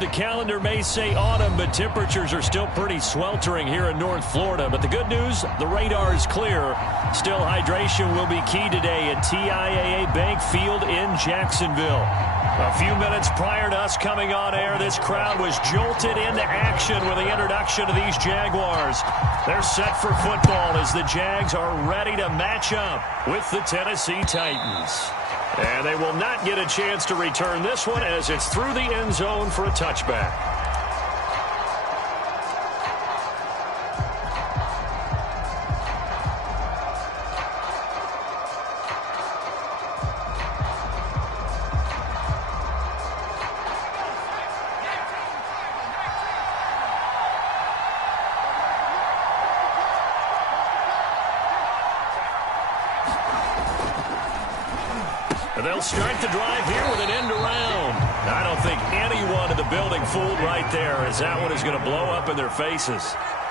The calendar may say autumn, but temperatures are still pretty sweltering here in North Florida. But the good news, the radar is clear. Still, hydration will be key today at TIAA Bank Field in Jacksonville. A few minutes prior to us coming on air, this crowd was jolted into action with the introduction of these Jaguars. They're set for football as the Jags are ready to match up with the Tennessee Titans. And they will not get a chance to return this one as it's through the end zone for a touchback. They'll start the drive here with an end around. I don't think anyone in the building fooled right there, as that one is going to blow up in their faces.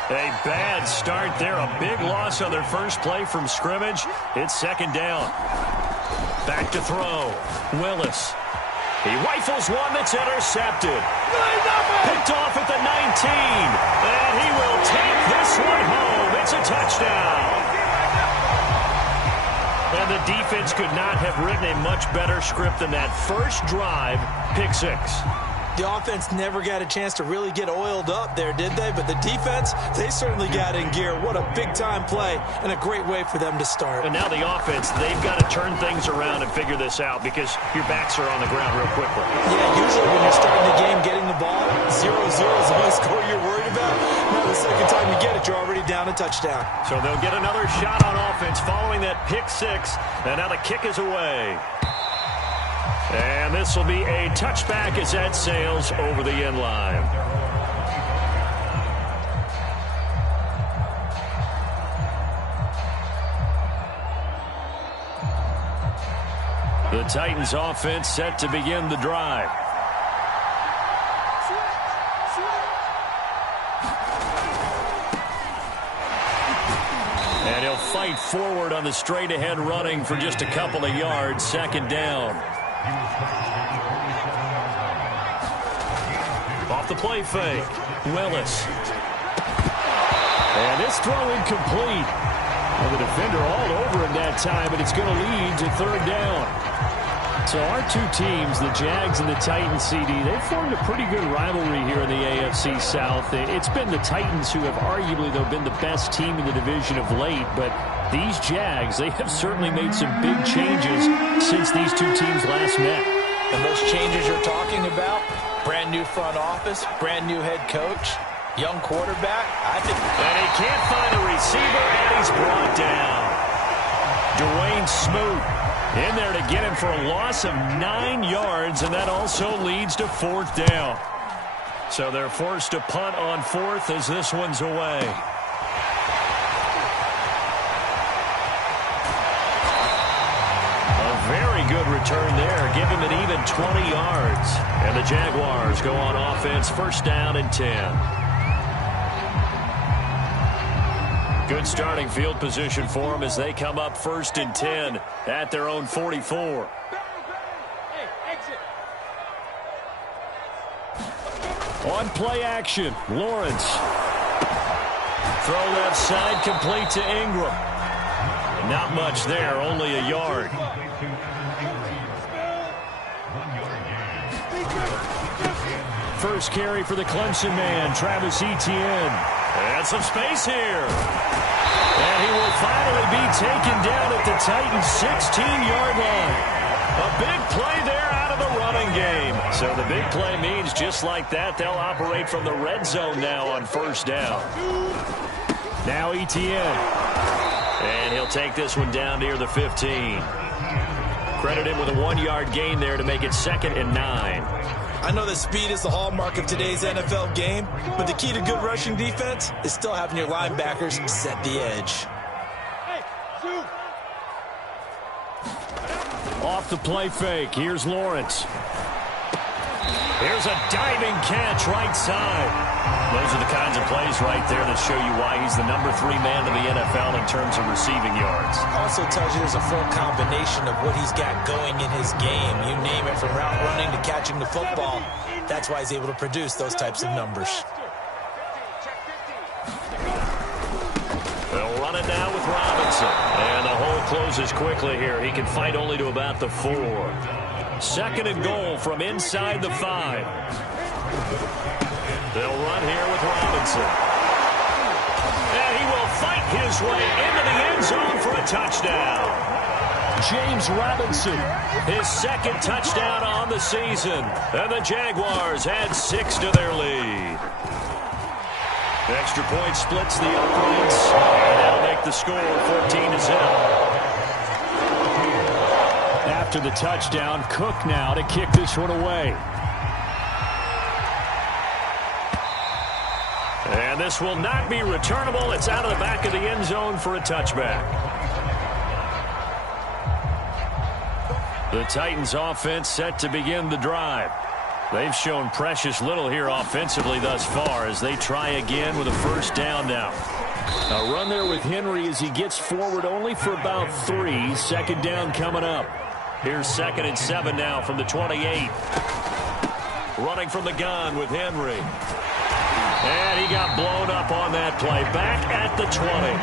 A bad start there, a big loss on their first play from scrimmage. It's second down. Back to throw. Willis. He rifles one that's intercepted. Picked off at the 19. And he will take this one home. It's a touchdown. And the defense could not have written a much better script than that first drive, pick six. The offense never got a chance to really get oiled up there, did they? But the defense, they certainly got in gear. What a big-time play and a great way for them to start. And now the offense, they've got to turn things around and figure this out because your backs are on the ground real quickly. Yeah, usually when you're starting the game, getting the ball, 0-0 is the only score you're worried about. Now the second time you get it, you're already down a touchdown. So they'll get another shot on offense following that pick six. And now the kick is away. And this will be a touchback as that sails over the end line. The Titans offense set to begin the drive. And he'll fight forward on the straight-ahead running for just a couple of yards. Second down. Off the play fake. Willis. And this throw incomplete. And the defender all over him that time, but it's going to lead to third down. So our two teams, the Jags and the Titans, CD, they've formed a pretty good rivalry here in the AFC South. It's been the Titans who have arguably, though, been the best team in the division of late, but these Jags, they have certainly made some big changes since these two teams last met. And those changes you're talking about, brand new front office, brand new head coach, young quarterback, I think. And he can't find a receiver, and he's brought down. Dwayne Smoot in there to get him for a loss of 9 yards, and that also leads to fourth down. So they're forced to punt on fourth as this one's away. A very good return there. Give him an even 20 yards. And the Jaguars go on offense, first down and 10. Good starting field position for them as they come up first and 10 at their own 44. On play action, Lawrence. Throw left side, complete to Ingram. Not much there, only a yard. First carry for the Clemson man, Travis Etienne. And some space here. And he will finally be taken down at the Titans' 16-yard line. A big play there out of the running game. So the big play means just like that, they'll operate from the red zone now on first down. Now Etienne. And he'll take this one down near the 15. Credit him with a 1-yard gain there to make it second and 9. I know that speed is the hallmark of today's NFL game, but the key to good rushing defense is still having your linebackers set the edge. Off the play fake, here's Lawrence. Here's a diving catch right side. Those are the kinds of plays right there that show you why he's the number 3 man in the NFL in terms of receiving yards. Also tells you there's a full combination of what he's got going in his game. You name it, from route running to catching the football. That's why he's able to produce those types of numbers. They'll run it now with Robinson. And the hole closes quickly here. He can fight only to about the 4. 2nd and goal from inside the 5. They'll run here with Robinson. And he will fight his way into the end zone for a touchdown. James Robinson, his 2nd touchdown on the season. And the Jaguars add 6 to their lead. Extra point splits the uprights. And that'll make the score 14-0. After the touchdown, Cook now to kick this one away. And this will not be returnable. It's out of the back of the end zone for a touchback. The Titans offense set to begin the drive. They've shown precious little here offensively thus far as they try again with a 1st down now. A run there with Henry as he gets forward only for about 3. 2nd down coming up. Here's 2nd and 7 now from the 28. Running from the gun with Henry. And he got blown up on that play. Back at the 20.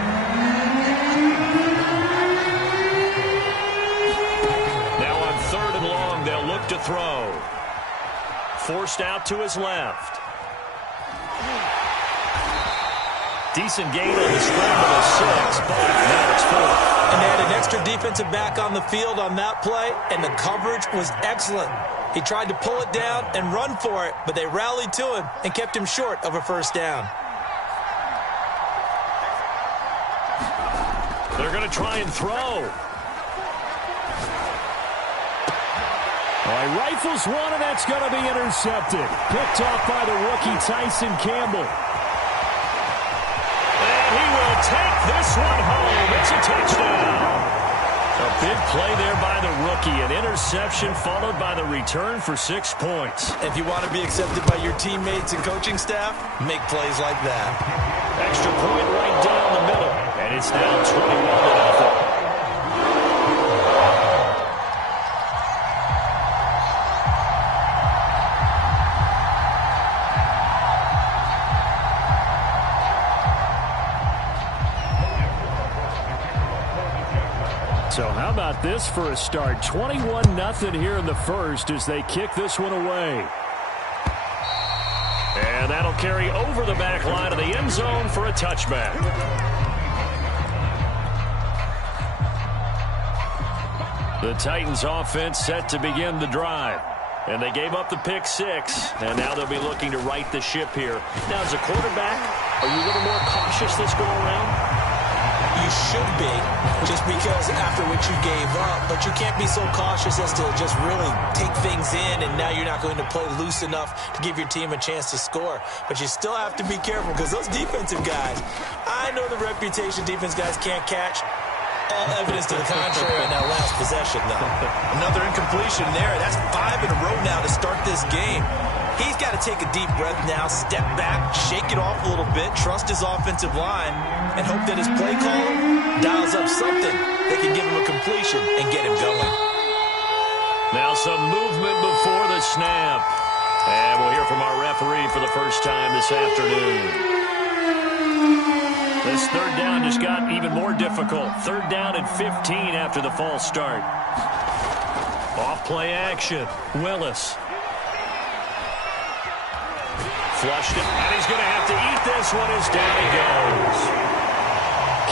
Now on 3rd and long, they'll look to throw. Forced out to his left. Decent gain on the scramble of 6, but now it's 4th. And they had an extra defensive back on the field on that play, and the coverage was excellent. He tried to pull it down and run for it, but they rallied to him and kept him short of a 1st down. They're going to try and throw. He rifles one, and that's going to be intercepted. Picked off by the rookie Tyson Campbell. And he will take this one home. It's a touchdown. A big play there by the rookie. An interception followed by the return for 6 points. If you want to be accepted by your teammates and coaching staff, make plays like that. Extra point right down the middle. And it's now 21-0. So how about this for a start? 21-0 here in the 1st as they kick this one away. And that'll carry over the back line of the end zone for a touchback. The Titans offense set to begin the drive. And they gave up the pick 6. And now they'll be looking to right the ship here. Now as a quarterback, are you a little more cautious this go around? You should be, just because after what you gave up, but you can't be so cautious as to just really take things in, and now you're not going to play loose enough to give your team a chance to score. But you still have to be careful because those defensive guys, I know the reputation defense guys can't catch. All evidence to the contrary on that last possession, though. Another incompletion there. That's 5 in a row now to start this game. He's got to take a deep breath now, step back, shake it off a little bit, trust his offensive line, and hope that his play caller dials up something that can give him a completion and get him going. Now some movement before the snap. And we'll hear from our referee for the first time this afternoon. This 3rd down just got even more difficult. 3rd down and 15 after the false start. Off play action. Willis. Flushed it, and he's going to have to eat this one as down he goes.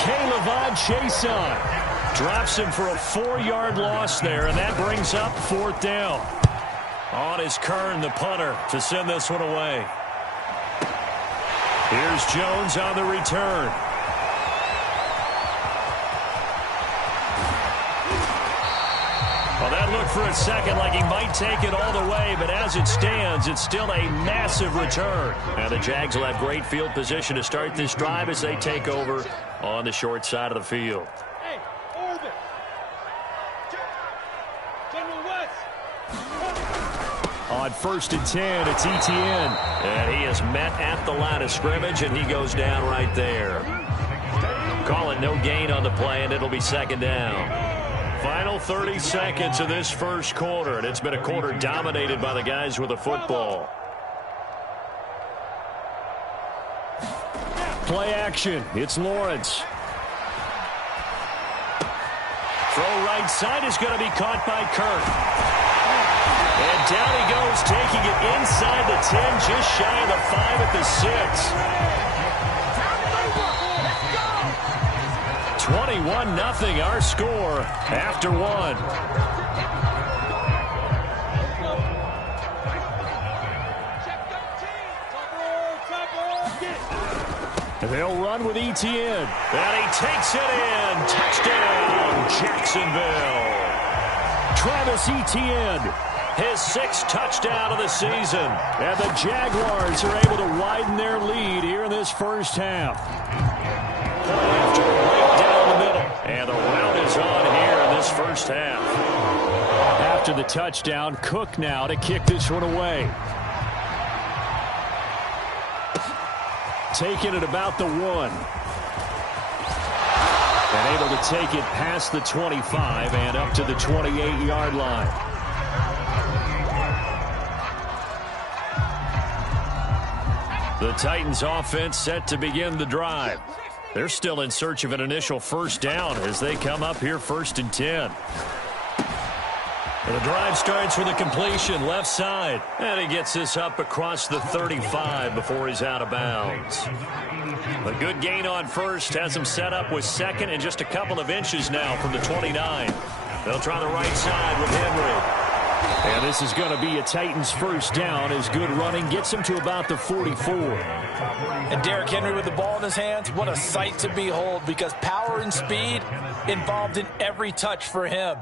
Caleb Chason drops him for a 4-yard loss there, and that brings up 4th down. On is Kern, the punter, to send this one away. Here's Jones on the return. Well, that looked for a second like he might take it all the way, but as it stands, it's still a massive return. And the Jags will have great field position to start this drive as they take over on the short side of the field. Hey, Orbit. General West. On 1st and 10, it's Etienne. And he is met at the line of scrimmage, and he goes down right there. Call it no gain on the play, and it'll be 2nd down. Final 30 seconds of this 1st quarter, and it's been a quarter dominated by the guys with the football. play action. It's Lawrence. Throw right side is going to be caught by Kirk. And down he goes, taking it inside the 10, just shy of the 5 at the 6. 21-0 our score after one. They'll run with Etienne. And he takes it in. Touchdown, Jacksonville. Travis Etienne, his 6th touchdown of the season. And the Jaguars are able to widen their lead here in this first half. After a break down the middle. And the rout is on here in this first half. After the touchdown, Cook now to kick this one away. Taking it about the 1. And able to take it past the 25 and up to the 28-yard line. The Titans offense set to begin the drive. They're still in search of an initial first down as they come up here 1st and 10. The drive starts with a completion left side. And he gets this up across the 35 before he's out of bounds. A good gain on first has him set up with 2nd and just a couple of inches now from the 29. They'll try the right side with Henry. And this is going to be a Titans first down as good running gets him to about the 44. And Derrick Henry with the ball in his hands, what a sight to behold, because power and speed involved in every touch for him.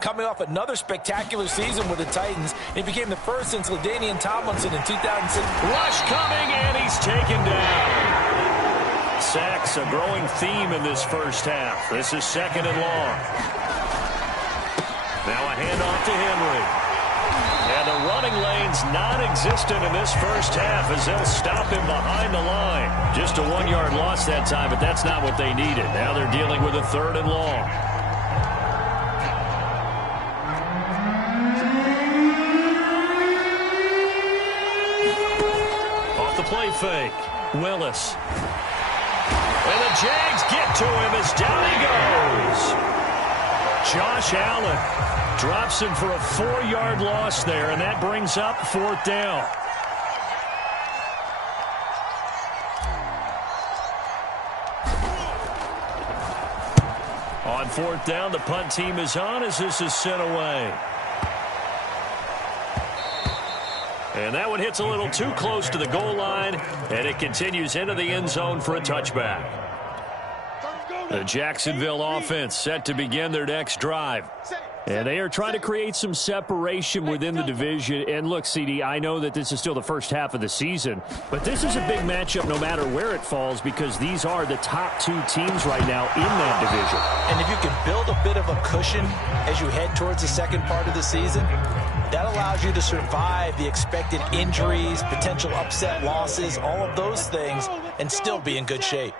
Coming off another spectacular season with the Titans, he became the first since LaDainian Tomlinson in 2006. Rush coming, and he's taken down. Sacks a growing theme in this first half. This is 2nd and long. Now a handoff to Henry. And the running lane's non-existent in this first half as they'll stop him behind the line. Just a 1-yard loss that time, but that's not what they needed. Now they're dealing with a 3rd and long. Off the play fake. Willis. And the Jags get to him as down he goes. Josh Allen drops him for a 4-yard loss there, and that brings up 4th down. On 4th down, the punt team is on as this is sent away. And that one hits a little too close to the goal line, and it continues into the end zone for a touchback. The Jacksonville offense set to begin their next drive. And they are trying to create some separation within the division. And look, CD, I know that this is still the first half of the season, but this is a big matchup no matter where it falls because these are the top 2 teams right now in that division. And if you can build a bit of a cushion as you head towards the second part of the season, that allows you to survive the expected injuries, potential upset losses, all of those things, and still be in good shape.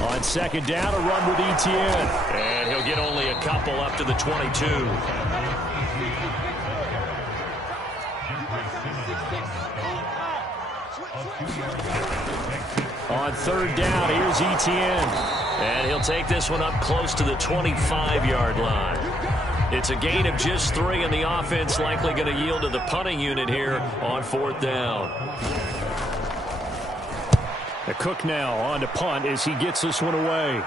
On 2nd down, a run with Etienne. And he'll get only a couple up to the 22. On 3rd down, here's Etienne. And he'll take this one up close to the 25-yard line. It's a gain of just 3, and the offense likely going to yield to the punting unit here on 4th down. Cook now on to punt as he gets this one away.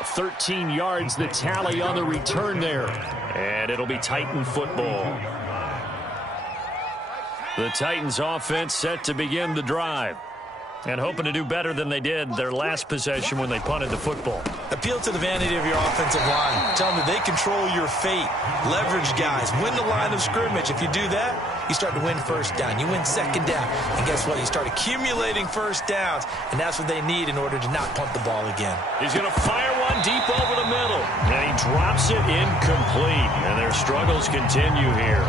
$13 yards the tally on the return there. And it'll be Titan football. The Titans offense set to begin the drive. And hoping to do better than they did their last possession when they punted the football. Appeal to the vanity of your offensive line. Tell them that they control your fate. Leverage guys. Win the line of scrimmage. If you do that, you start to win first down. You win second down. And guess what? You start accumulating first downs. And that's what they need in order to not punt the ball again. He's going to fire one deep over the middle. And he drops it incomplete. And their struggles continue here.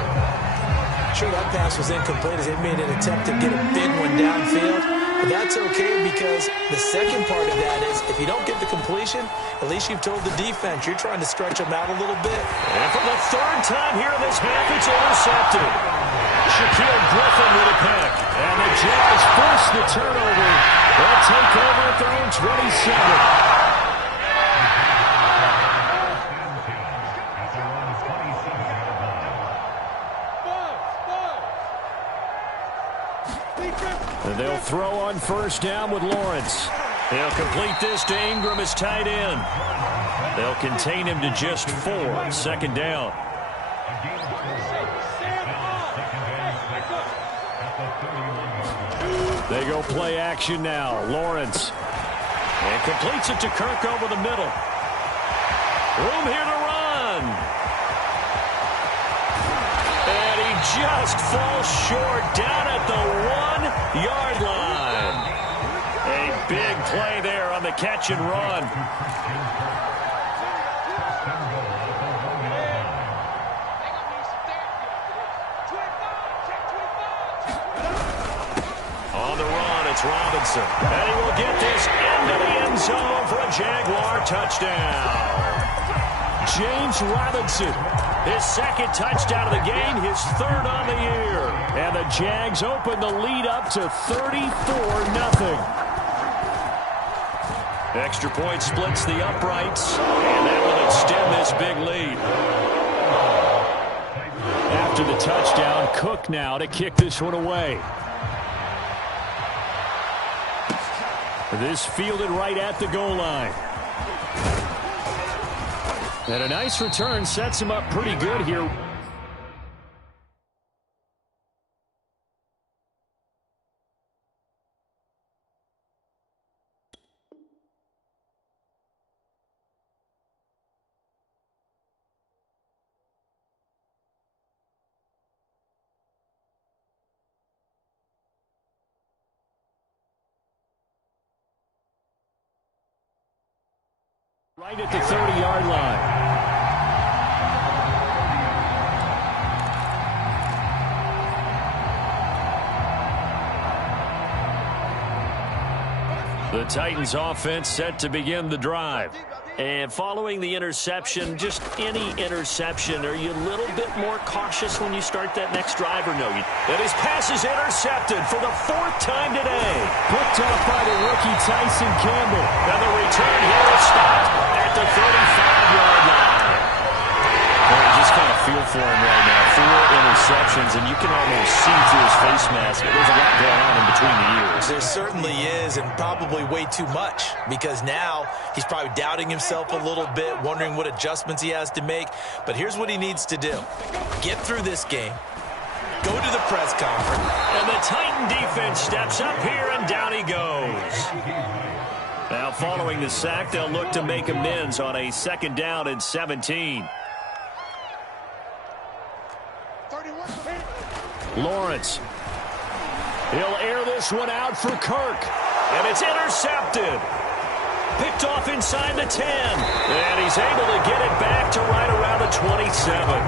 Sure, that pass was incomplete as they made an attempt to get a big one downfield. But that's okay because the second part of that is if you don't get the completion, at least you've told the defense you're trying to stretch them out a little bit. And for the third time here in this half, it's intercepted. Shaquille Griffin with a pick. And the Jags force the turnover. They'll take over at their own 27. And they'll throw on first down with Lawrence. They'll complete this to Ingram as tight end. They'll contain him to just 4. Second down. They go play action now. Lawrence. And completes it to Kirk over the middle. Room here to run. And he just falls short down at the 1-yard line. A big play there on the catch and run. On the run, it's Robinson. And he will get this into the end zone for a Jaguar touchdown. James Robinson, his second touchdown of the game, his third on the year. And the Jags open the lead up to 34-0. Extra point splits the uprights, and that will extend this big lead. After the touchdown, Cook now to kick this one away. This fielded right at the goal line. And a nice return sets him up pretty good here. Right at the 30-yard line. The Titans offense set to begin the drive. And following the interception, just any interception, are you a little bit more cautious when you start that next drive or no? And his pass is intercepted for the 4th time today. Picked off by the rookie Tyson Campbell. And the return here is stopped at the 35-yard line. Well, you just kind of feel for him right now. 4 interceptions, and you can almost see through his face mask. There's a lot going on in between the ears. There certainly is, and probably way too much, because now he's probably doubting himself a little bit, wondering what adjustments he has to make. But here's what he needs to do. Get through this game. Go to the press conference. And the Titan defense steps up here, and down he goes. Now, following the sack, they'll look to make amends on a 2nd down and 17. Lawrence. He'll air this one out for Kirk. And it's intercepted. Picked off inside the 10. And he's able to get it back to right around the 27.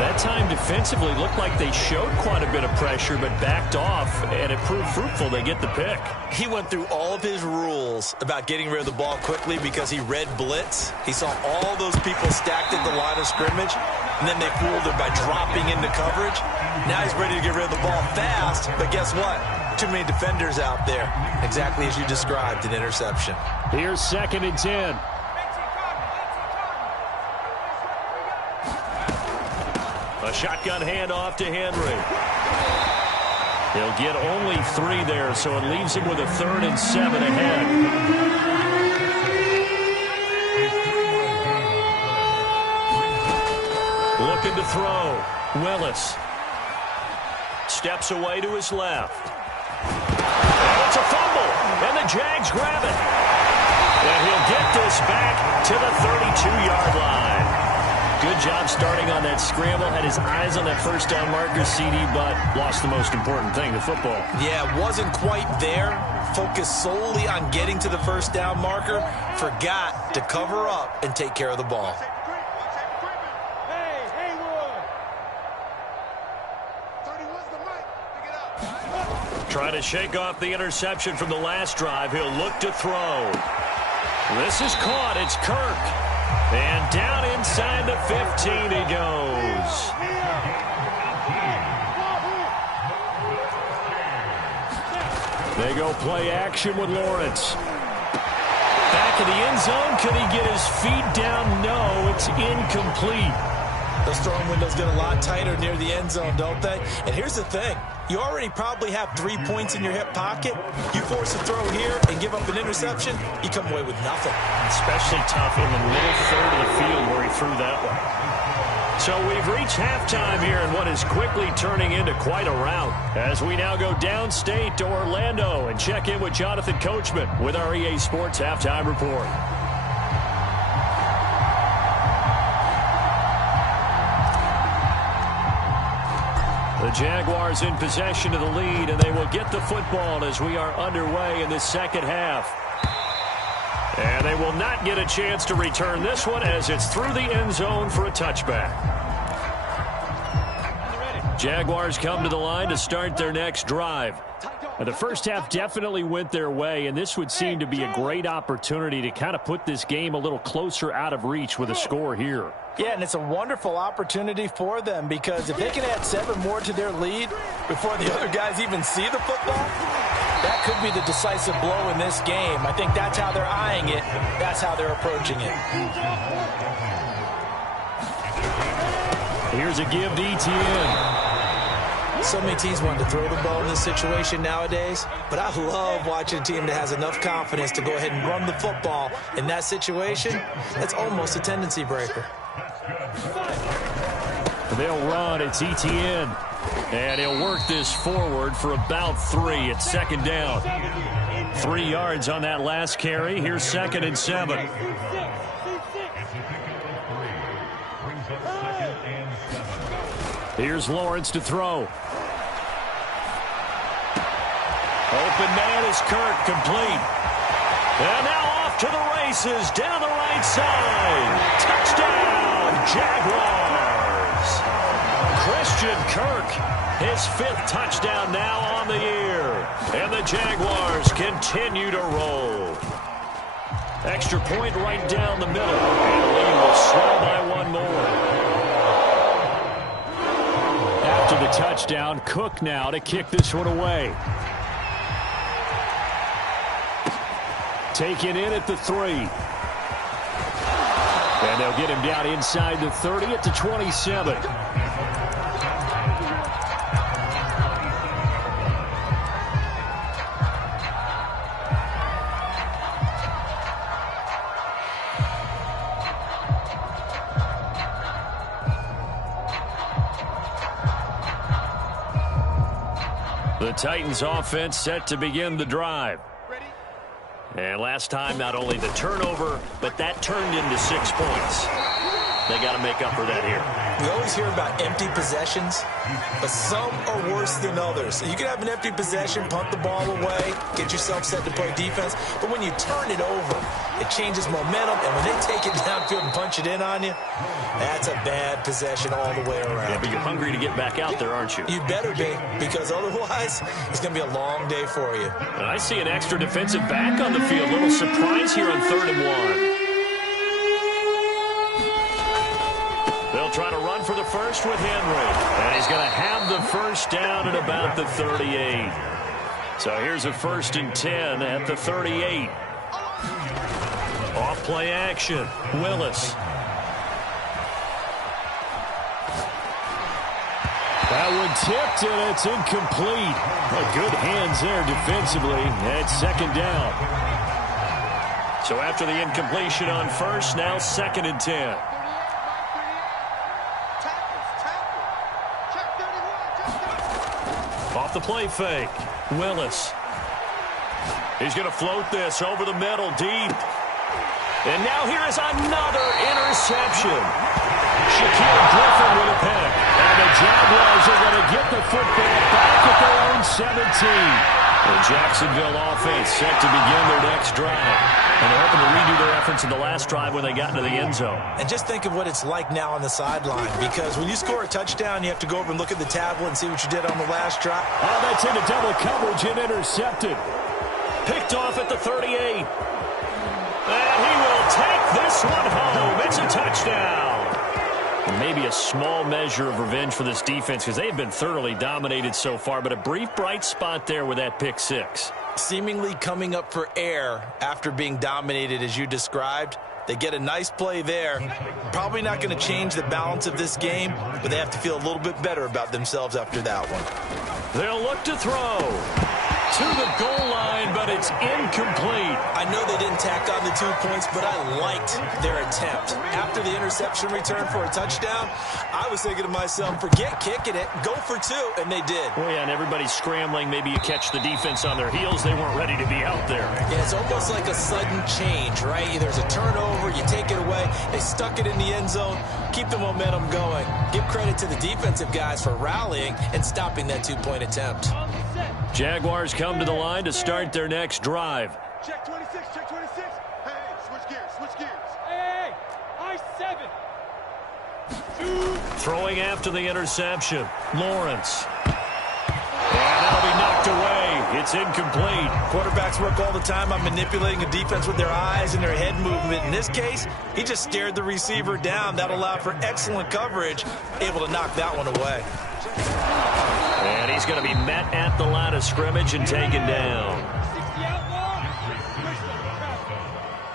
That time defensively looked like they showed quite a bit of pressure but backed off, and it proved fruitful. They get the pick. He went through all of his rules about getting rid of the ball quickly because he read blitz. He saw all those people stacked at the line of scrimmage, and then they fooled him by dropping into coverage. Now he's ready to get rid of the ball fast, but guess what? Too many defenders out there. Exactly as you described, an interception. Here's 2nd and 10. A shotgun handoff to Henry. He'll get only 3 there, so it leaves him with a 3rd and 7 ahead. Looking to throw. Willis. Steps away to his left. And it's a fumble, and the Jags grab it. And he'll get this back to the 32-yard line. Good job starting on that scramble. Had his eyes on that first down marker, CD, but lost the most important thing, the football. Yeah, wasn't quite there. Focused solely on getting to the first down marker. Forgot to cover up and take care of the ball. Trying to shake off the interception from the last drive. He'll look to throw. This is caught. It's Kirk. And down inside the 15 he goes. They go play action with Lawrence. Back in the end zone. Can he get his feet down? No, it's incomplete. Those throwing windows get a lot tighter near the end zone, don't they? And here's the thing. You already probably have 3 points in your hip pocket. You force a throw here and give up an interception, you come away with nothing. Especially tough in the middle third of the field where he threw that one. So we've reached halftime here in what is quickly turning into quite a rout. As we now go downstate to Orlando and check in with Jonathan Coachman with our EA Sports Halftime Report. The Jaguars in possession of the lead, and they will get the football as we are underway in the second half. And they will not get a chance to return this one as it's through the end zone for a touchback. Jaguars come to the line to start their next drive. The first half definitely went their way, and this would seem to be a great opportunity to kind of put this game a little closer out of reach with a score here. Yeah, and it's a wonderful opportunity for them because if they can add 7 more to their lead before the other guys even see the football, that could be the decisive blow in this game. I think that's how they're eyeing it. That's how they're approaching it. Here's a give to Etienne. So many teams want to throw the ball in this situation nowadays, but I love watching a team that has enough confidence to go ahead and run the football in that situation. That's almost a tendency breaker. They'll run. It's Etienne. And he'll work this forward for about 3. It's second down. 3 yards on that last carry. Here's 2nd and 7. Here's Lawrence to throw. Open man is Kirk, complete. And now off to the races, down the right side. Touchdown, Jaguars. Christian Kirk, his 5th touchdown now on the year. And the Jaguars continue to roll. Extra point right down the middle. And the lead will swell by 1 more. After the touchdown, Cook now to kick this one away. Taken in at the 3. And they'll get him down inside the 30 at the 27. The Titans offense set to begin the drive. And last time, not only the turnover, but that turned into 6 points. They got to make up for that here. We always hear about empty possessions, but some are worse than others. You can have an empty possession, punt the ball away, get yourself set to play defense, but when you turn it over, it changes momentum, and when they take it downfield and punch it in on you, that's a bad possession all the way around. Yeah, but you're hungry to get back out there, aren't you? You better be, because otherwise, it's going to be a long day for you. And I see an extra defensive back on the field. Little surprise here on 3rd and 1. They'll try to run for the first with Henry. And he's going to have the first down at about the 38. So here's a 1st and 10 at the 38. Off play action. Willis. That one tipped, and it's incomplete. Good hands there defensively. And it's 2nd down. So after the incompletion on 1st, now 2nd and 10. Off the play fake. Willis. He's going to float this over the middle, deep. And now here is another interception. Shaquille Griffin with a pick. And the Jaguars are going to get the football back at their own 17. The Jacksonville offense set to begin their next drive. And they're hoping to redo their efforts in the last drive when they got into the end zone. And just think of what it's like now on the sideline, because when you score a touchdown, you have to go over and look at the tablet and see what you did on the last drive. Oh, that's into double coverage and intercepted. Picked off at the 38. And he will take this one home. It's a touchdown. Maybe a small measure of revenge for this defense because they've been thoroughly dominated so far, but a brief bright spot there with that pick six. Seemingly coming up for air after being dominated as you described. They get a nice play there. Probably not going to change the balance of this game, but they have to feel a little bit better about themselves after that one. They'll look to throw to the goal line, but it's incomplete. I know they didn't tack on the 2 points, but I liked their attempt. After the interception return for a touchdown, I was thinking to myself, forget kicking it, go for two, and they did. Well, yeah, and everybody's scrambling. Maybe you catch the defense on their heels. They weren't ready to be out there. Yeah, it's almost like a sudden change, right? There's a turnover, you take it away, they stuck it in the end zone, keep the momentum going. Give credit to the defensive guys for rallying and stopping that 2-point attempt. Jaguars come to the line to start their next drive. Check 26, check 26. Hey, switch gears, switch gears. Hey, I-7. Throwing after the interception. Lawrence. And that'll be knocked away. It's incomplete. Quarterbacks work all the time on manipulating a defense with their eyes and their head movement. In this case, he just stared the receiver down. That allowed for excellent coverage, able to knock that one away. And he's going to be met at the line of scrimmage and taken down. 60 out long.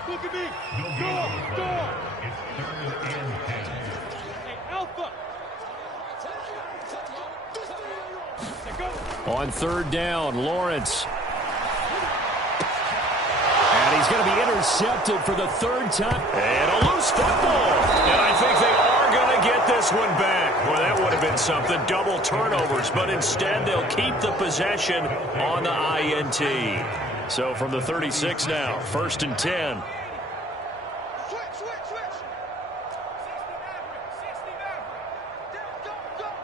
Look at me. Go. Hey, Alpha. On third down, Lawrence. And he's going to be intercepted for the third time. And a loose football. And I think they are going to get this one back. Well, that would have been something. Double turnovers. But instead, they'll keep the possession on the INT. So from the 36 now, 1st and 10. Switch.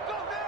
Go now.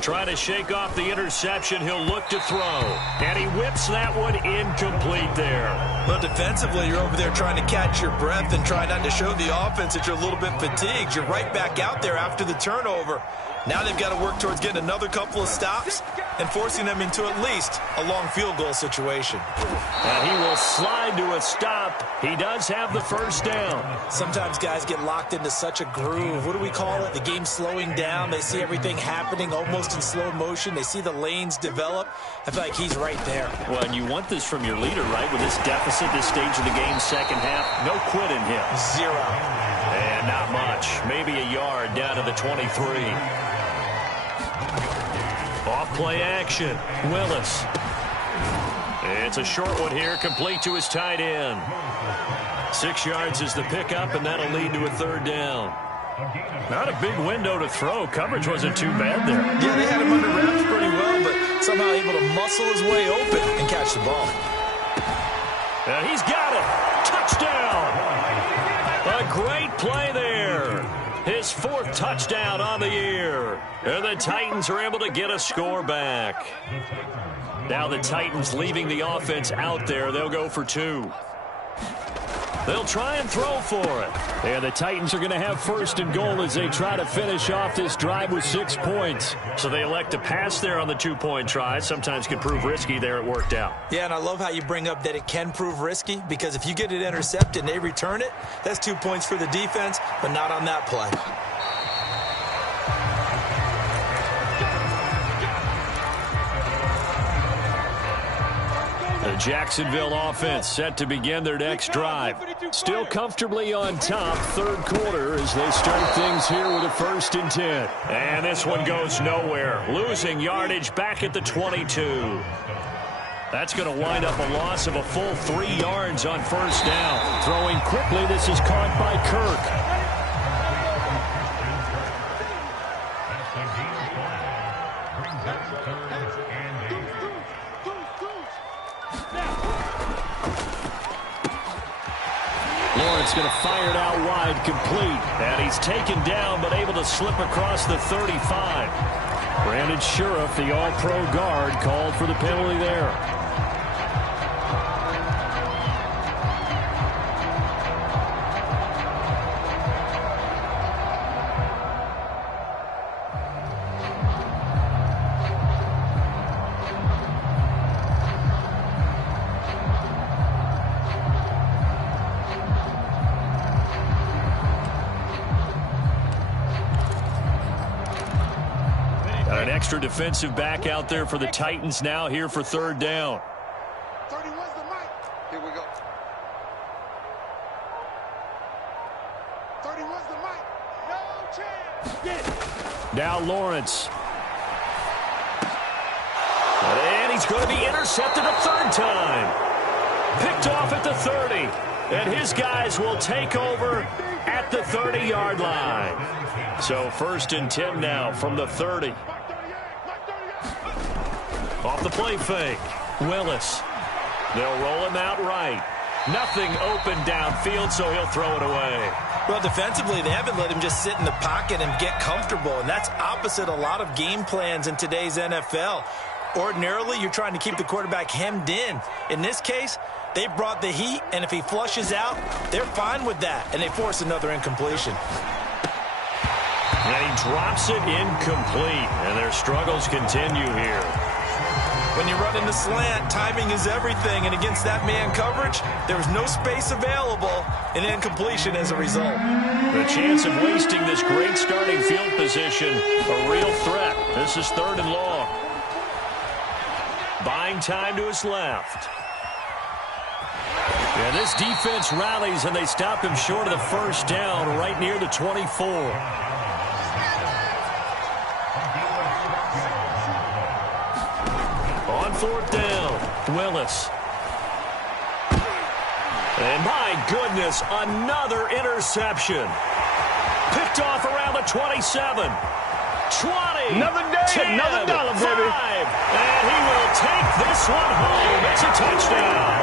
Trying to shake off the interception. He'll look to throw. And he whips that one incomplete there. Well, defensively, you're over there trying to catch your breath and try not to show the offense that you're a little bit fatigued. You're right back out there after the turnover. Now they've got to work towards getting another couple of stops and forcing them into at least a long field goal situation. And he will slide to a stop. He does have the first down. Sometimes guys get locked into such a groove. What do we call it? The game slowing down. They see everything happening almost in slow motion. They see the lanes develop. I feel like he's right there. Well, and you want this from your leader, right? With this deficit, this stage of the game, second half, no quit in him. Zero. And not much. Maybe a yard down to the 23. Off play action. Willis. It's a short one here, complete to his tight end. 6 yards is the pickup, and that'll lead to a third down. Not a big window to throw. Coverage wasn't too bad there. Yeah, they had him under wraps pretty well, but somehow able to muscle his way open and catch the ball. And he's got it. Touchdown. A great play there. His 4th touchdown on the year. And the Titans are able to get a score back. Now the Titans leaving the offense out there. They'll go for 2. They'll try and throw for it. And the Titans are going to have 1st and goal as they try to finish off this drive with 6 points. So they elect to pass there on the 2-point try. Sometimes can prove risky. There it worked out. Yeah, and I love how you bring up that it can prove risky, because if you get it intercepted and they return it, that's 2 points for the defense, but not on that play. The Jacksonville offense set to begin their next drive. Still comfortably on top, 3rd quarter, as they start things here with a 1st and 10. And this one goes nowhere. Losing yardage back at the 22. That's going to wind up a loss of a full 3 yards on 1st down. Throwing quickly, this is caught by Kirk. It's going to fire it out wide, complete. And he's taken down, but able to slip across the 35. Brandon Sheriff, the all-pro guard, called for the penalty there. Got an extra defensive back out there for the Titans now here for third down. 31's the mic. Here we go. 31's the mic. No chance. Get. Now Lawrence. And he's going to be intercepted a third time. Picked off at the 30. And his guys will take over at the 30-yard line. So 1st and 10 now from the 30. Off the play fake. Willis. They'll roll him out right. Nothing open downfield, so he'll throw it away. Well, defensively, they haven't let him just sit in the pocket and get comfortable, and that's opposite a lot of game plans in today's NFL. Ordinarily, you're trying to keep the quarterback hemmed in. In this case, they brought the heat, and if he flushes out, they're fine with that, and they force another incompletion. And he drops it incomplete, and their struggles continue here. When you run in the slant, timing is everything, and against that man coverage, there was no space available, and incompletion as a result. The chance of wasting this great starting field position, a real threat. This is 3rd and long. Buying time to his left. And this defense rallies, and they stop him short of the first down right near the 24. On 4th down, Willis. And my goodness, another interception. Picked off around the 27. 20. Another day, 10, another dollar, baby. 5. And he will take this one home. It's a touchdown.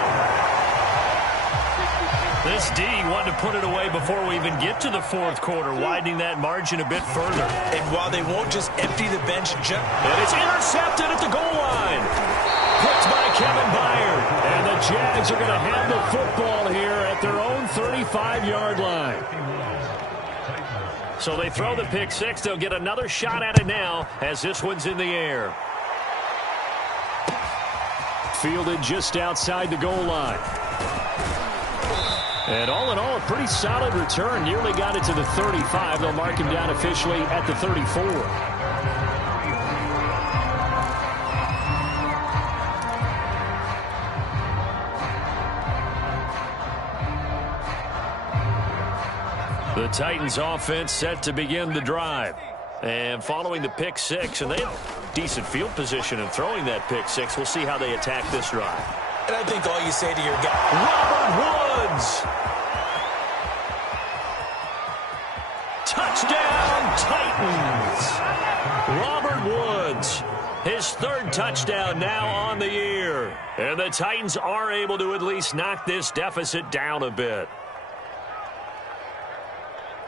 This D wanted to put it away before we even get to the 4th quarter, widening that margin a bit further. And while they won't just empty the bench, and it's intercepted at the goal line. Picked by Kevin Byard. And the Jags are going to have the football here at their own 35-yard line. So they throw the pick six. They'll get another shot at it now as this one's in the air. Fielded just outside the goal line. And all in all, a pretty solid return. Nearly got it to the 35. They'll mark him down officially at the 34. The Titans offense set to begin the drive. And following the pick six, and they have decent field position in throwing that pick six. We'll see how they attack this drive. and I think all you say to your guy, Robert Woods. Touchdown, Titans. Robert Woods, his third touchdown now on the year. And the Titans are able to at least knock this deficit down a bit.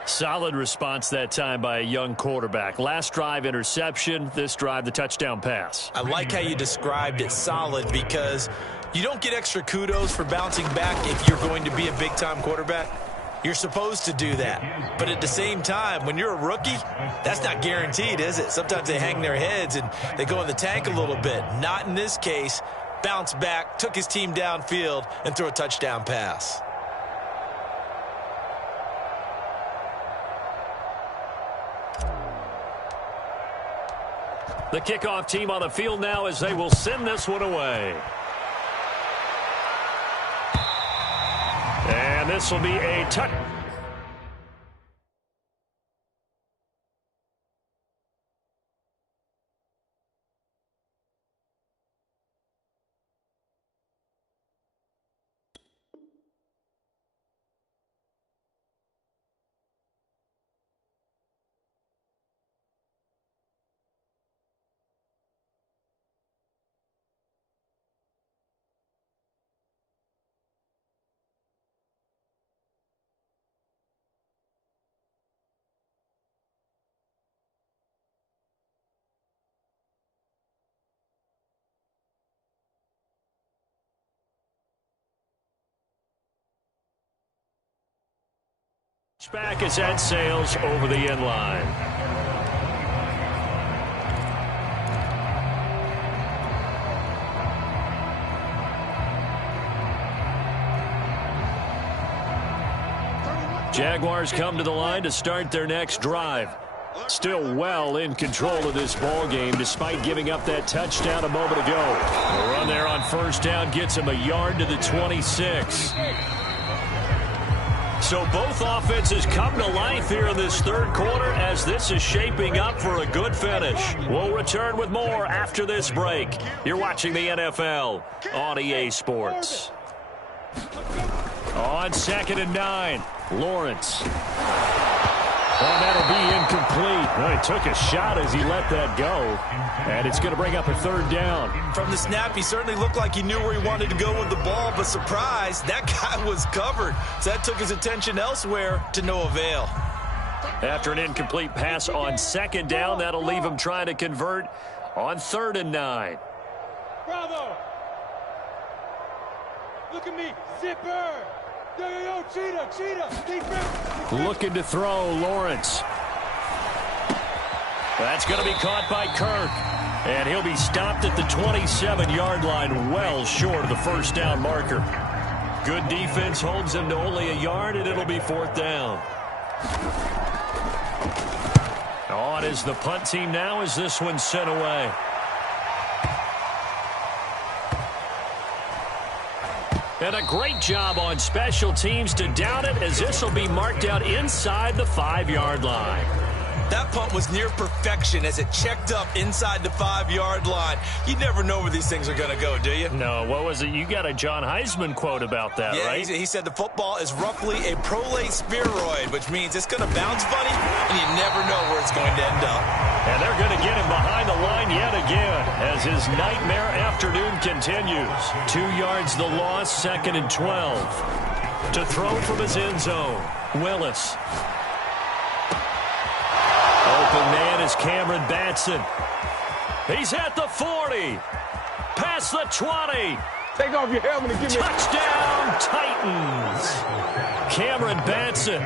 Solid response that time by a young quarterback. Last drive, interception. This drive, the touchdown pass. I like how you described it, solid, because you don't get extra kudos for bouncing back if you're going to be a big-time quarterback. You're supposed to do that. But at the same time, when you're a rookie, that's not guaranteed, is it? Sometimes they hang their heads and they go in the tank a little bit. Not in this case. Bounced back, took his team downfield, and threw a touchdown pass. The kickoff team on the field now as they will send this one away. And this will be a touch. Back as that sails over the end line. Jaguars come to the line to start their next drive. Still well in control of this ball game despite giving up that touchdown a moment ago. The run there on first down gets him a yard to the 26. So both offenses come to life here in this third quarter as this is shaping up for a good finish. We'll return with more after this break. You're watching the NFL on EA Sports. On 2nd and 9, Lawrence. That'll be incomplete. Well, he took a shot as he let that go. And it's going to bring up a third down. From the snap, he certainly looked like he knew where he wanted to go with the ball, but surprise, that guy was covered. So that took his attention elsewhere to no avail. After an incomplete pass on 2nd down, that'll leave him trying to convert on 3rd and 9. Bravo! Look at me, zipper! Yo, cheetah, defense! Looking to throw, Lawrence. That's going to be caught by Kirk. And he'll be stopped at the 27-yard line, well short of the first down marker. Good defense holds him to only a yard, and it'll be 4th down. On is the punt team now as this one's sent away. And a great job on special teams to down it as this will be marked out inside the 5-yard line. That punt was near perfection as it checked up inside the 5-yard line. You never know where these things are going to go, do you? No, what was it? You got a John Heisman quote about that, yeah, right? He said the football is roughly a prolate spheroid, which means it's going to bounce funny, and you never know where it's going to end up. And they're going to get him behind the line yet again as his nightmare afternoon continues. 2 yards the loss, 2nd and 12. To throw from his end zone, Willis. Open man is Cameron Batson. He's at the 40. Past the 20. Take off your helmet and give me Touchdown, Titans. Cameron Batson,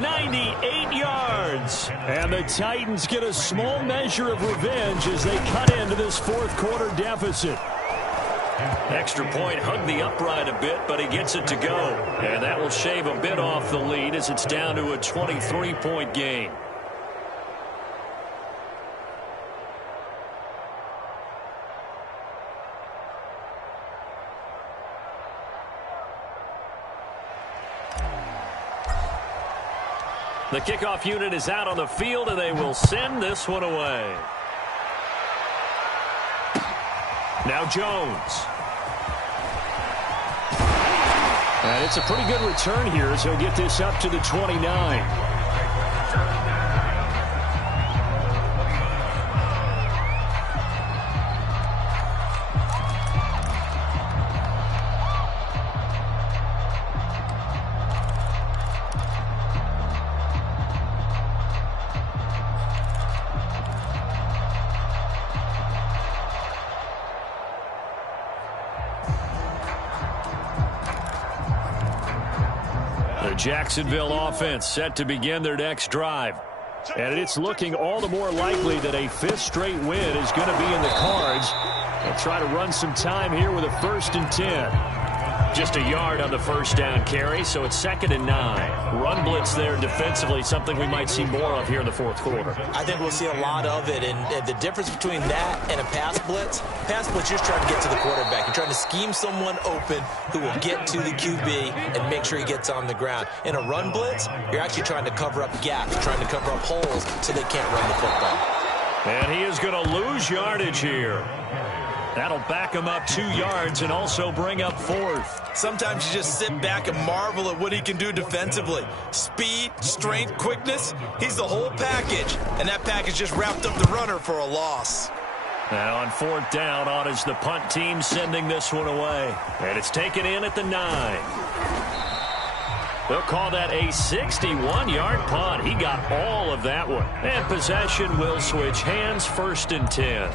98 yards. And the Titans get a small measure of revenge as they cut into this 4th quarter deficit. Extra point hugged the upright a bit, but he gets it to go. And that will shave a bit off the lead as it's down to a 23-point game. The kickoff unit is out on the field, and they will send this one away. Now Jones. And it's a pretty good return here as he'll get this up to the 29. Jacksonville offense set to begin their next drive. And it's looking all the more likely that a 5th straight win is going to be in the cards. They'll try to run some time here with a 1st and 10. Just a yard on the first down carry, so it's 2nd and 9. Run blitz there defensively, something we might see more of here in the 4th quarter. I think we'll see a lot of it, and the difference between that and a pass blitz, you're just trying to get to the quarterback. You're trying to scheme someone open who will get to the QB and make sure he gets on the ground. In a run blitz, you're actually trying to cover up gaps, trying to cover up holes so they can't run the football. And he is going to lose yardage here. That'll back him up 2 yards and also bring up 4th. Sometimes you just sit back and marvel at what he can do defensively. Speed, strength, quickness, he's the whole package. And that package just wrapped up the runner for a loss. Now on 4th down, on is the punt team sending this one away. And it's taken in at the 9. They'll call that a 61-yard punt. He got all of that one. And possession will switch hands, 1st and 10.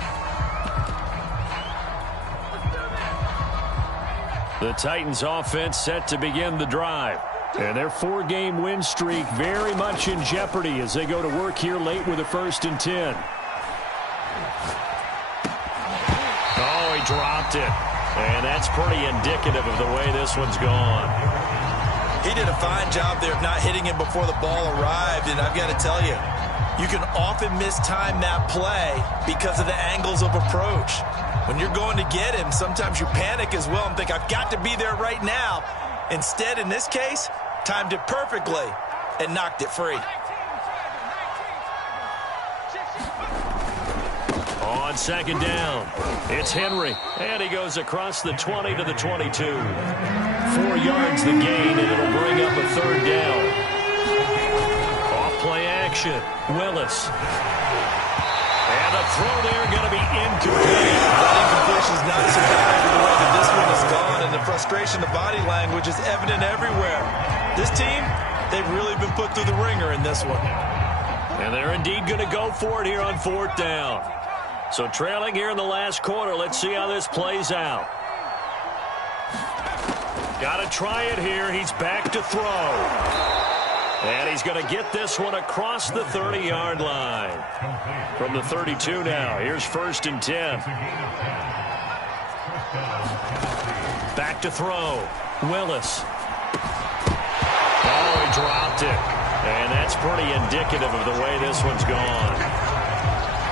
The Titans offense set to begin the drive. And their 4-game win streak very much in jeopardy as they go to work here late with a 1st and 10. Oh, he dropped it. And that's pretty indicative of the way this one's gone. He did a fine job there of not hitting him before the ball arrived. And I've got to tell you, you can often mistime that play because of the angles of approach. When you're going to get him, sometimes you panic as well and think, I've got to be there right now. Instead, in this case, timed it perfectly and knocked it free. On 2nd down, it's Henry, and he goes across the 20 to the 22. 4 yards the gain, and it'll bring up a 3rd down. Off-play action, Willis. And the throw there going to be incomplete. That incompletion is not surprising the way that this one has gone, and the frustration, the body language is evident everywhere. This team, they've really been put through the ringer in this one. And they're indeed going to go for it here on 4th down. So trailing here in the last quarter, let's see how this plays out. Got to try it here. He's back to throw. And he's going to get this one across the 30-yard line. From the 32 now, here's 1st and 10. Back to throw. Willis. Oh, he dropped it. And that's pretty indicative of the way this one's gone.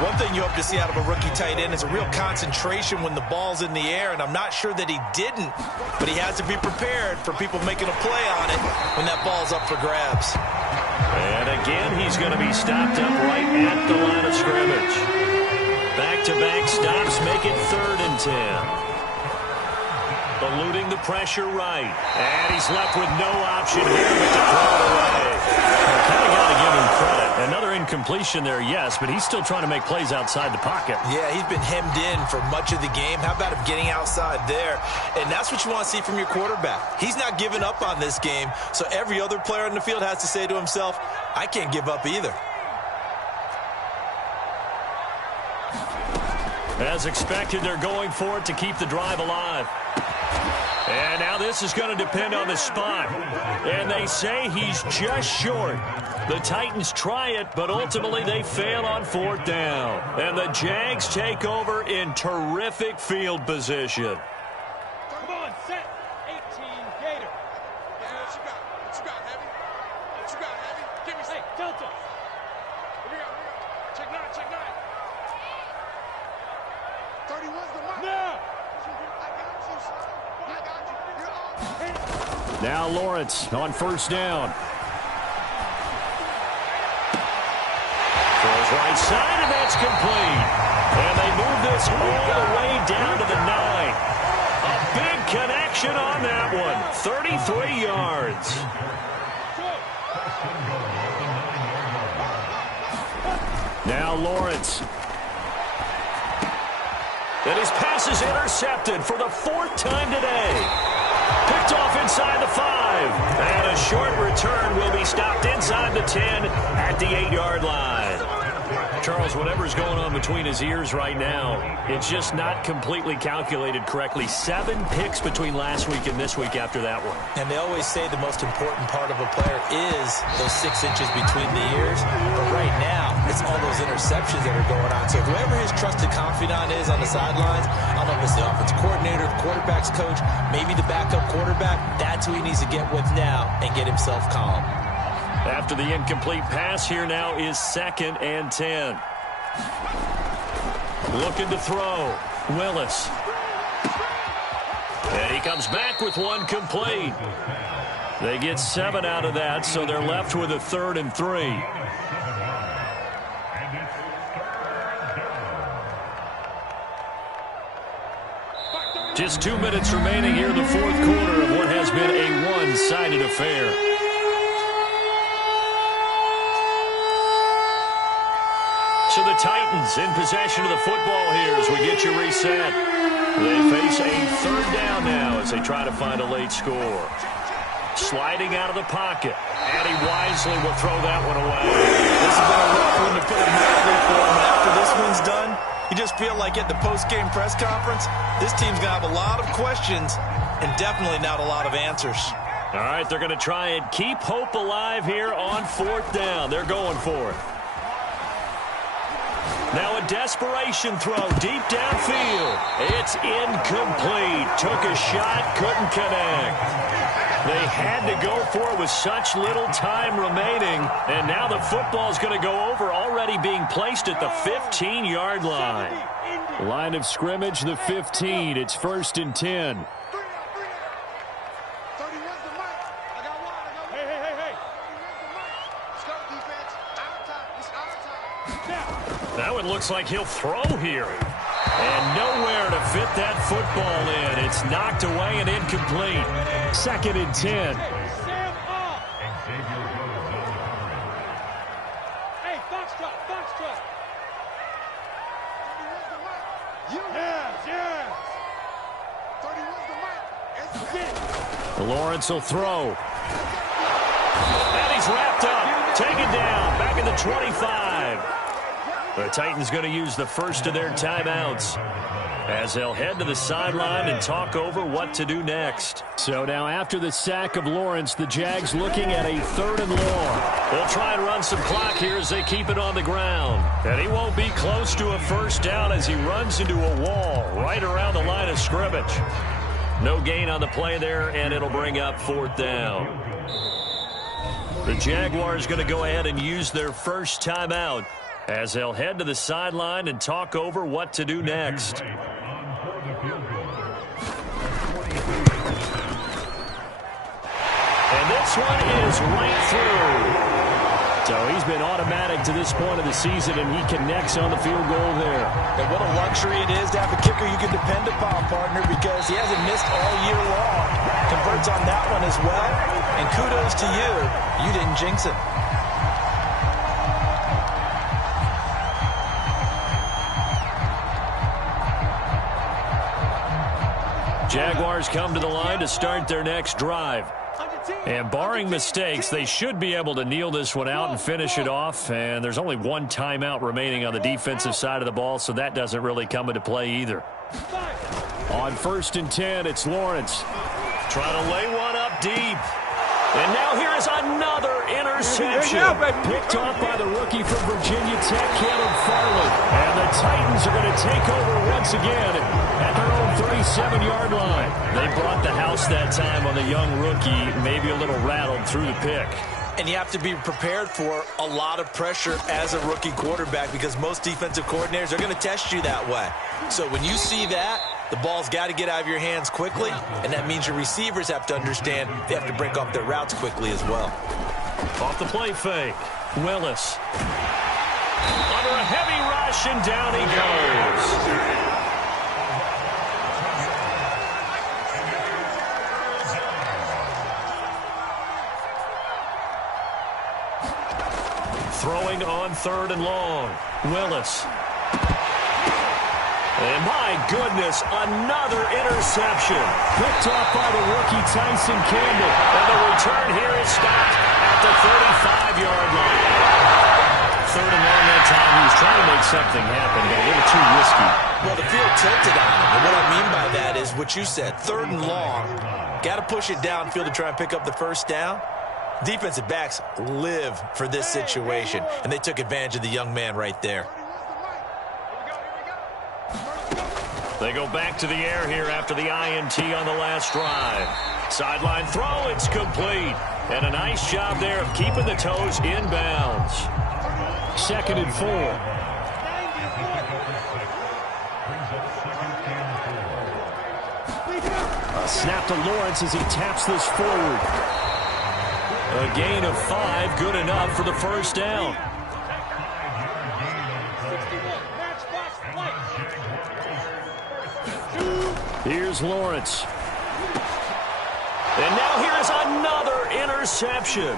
One thing you hope to see out of a rookie tight end is a real concentration when the ball's in the air, and I'm not sure that he didn't, but he has to be prepared for people making a play on it when that ball's up for grabs. And again, he's going to be stopped up right at the line of scrimmage. Back-to-back stops make it 3rd and 10. Eluding the pressure right. And he's left with no option here but to throw it away. Kind of got to give him credit. Another incompletion there, yes, but he's still trying to make plays outside the pocket. Yeah, he's been hemmed in for much of the game. How about him getting outside there? And that's what you want to see from your quarterback. He's not giving up on this game, so every other player in the field has to say to himself, I can't give up either. As expected, they're going for it to keep the drive alive. And now this is going to depend on the spot. And they say he's just short. The Titans try it, but ultimately they fail on 4th down. And the Jags take over in terrific field position. Come on, set. 18, Gator. Yeah, what you got? What you got, Heavy? What you got, Heavy? Give me some. Hey, Delta. Here we go. Check 9, check 9. 31's the mark. No. I got you, son. I got you. You're on. Now Lawrence on 1st down. Throws right side, and that's complete. And they move this all the way down to the 9. A big connection on that one. 33 yards. Now Lawrence. And his pass is intercepted for the 4th time today. Picked off inside the 5. And a short return will be stopped inside the 10 at the 8-yard line. Charles, whatever's going on between his ears right now, it's just not completely calculated correctly. 7 picks between last week and this week after that one. And they always say the most important part of a player is those 6 inches between the ears. But right now, it's all those interceptions that are going on. So whoever his trusted confidant is on the sidelines, I don't know if it's the offensive coordinator, the quarterback's coach, maybe the backup quarterback, that's who he needs to get with now and get himself calm. After the incomplete pass, here now is 2nd and 10. Looking to throw. Willis. And he comes back with one complete. They get 7 out of that, so they're left with a 3rd and 3. Just 2 minutes remaining here in the 4th quarter of what has been a one-sided affair. So the Titans in possession of the football here as we get you reset. They face a 3rd down now as they try to find a late score. Sliding out of the pocket. And he wisely will throw that one away. This has been a rough one to put it mildly for him. And after this one's done, you just feel like at the post-game press conference, this team's going to have a lot of questions and definitely not a lot of answers. All right, they're going to try and keep hope alive here on 4th down. They're going for it. Now a desperation throw deep downfield. It's incomplete. Took a shot, couldn't connect. They had to go for it with such little time remaining. And now the football's going to go over, already being placed at the 15-yard line. Line of scrimmage, the 15. It's 1st and 10. That one looks like he'll throw here. And nowhere to fit that football in. It's knocked away and incomplete. 2nd and 10. Hey, Foxtrot, Foxtrot. Yes. Lawrence will throw. And he's wrapped up. Taken down. Back in the 25. The Titans going to use the first of their timeouts as they'll head to the sideline and talk over what to do next. So now after the sack of Lawrence, the Jags looking at a 3rd and long. They'll try and run some clock here as they keep it on the ground. And he won't be close to a first down as he runs into a wall right around the line of scrimmage. No gain on the play there, and it'll bring up 4th down. The Jaguars going to go ahead and use their first timeout as they'll head to the sideline and talk over what to do next. And this one is right through. So he's been automatic to this point of the season, and he connects on the field goal there. And what a luxury it is to have a kicker you can depend upon, partner, because he hasn't missed all year long. Converts on that one as well. And kudos to you. You didn't jinx him. Jaguars come to the line to start their next drive. And barring mistakes, they should be able to kneel this one out and finish it off. And there's only one timeout remaining on the defensive side of the ball, so that doesn't really come into play either. On 1st and 10, it's Lawrence. Trying to lay one up deep. And now here is another interception. Picked off by the rookie from Virginia Tech, Caleb Farley. And the Titans are going to take over once again at their own 37-yard line. They brought the house that time on the young rookie, maybe a little rattled through the pick. And you have to be prepared for a lot of pressure as a rookie quarterback because most defensive coordinators are going to test you that way. So when you see that, the ball's got to get out of your hands quickly, and that means your receivers have to understand they have to break off their routes quickly as well. Off the play fake, Willis. Under a heavy rush, and down he goes. Throwing on 3rd and long, Willis. And my goodness, another interception. Picked off by the rookie Tyson Campbell. And the return here is stopped at the 35-yard line. 3rd and long that time. He was trying to make something happen, but a little too risky. Well, the field tilted on him. And what I mean by that is what you said. 3rd and long. Got to push it downfield to try and pick up the first down. Defensive backs live for this situation, and they took advantage of the young man right there. They go back to the air here after the INT on the last drive. Sideline throw, it's complete. And a nice job there of keeping the toes inbounds. 2nd and 4. A snap to Lawrence as he taps this forward. A gain of 5, good enough for the first down. Here's Lawrence. And now here's another interception.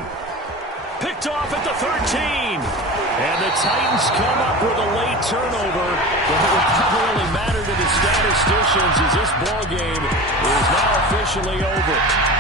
Picked off at the 13. And the Titans come up with a late turnover. But it will probably only matter to the statisticians as this ball game is now officially over.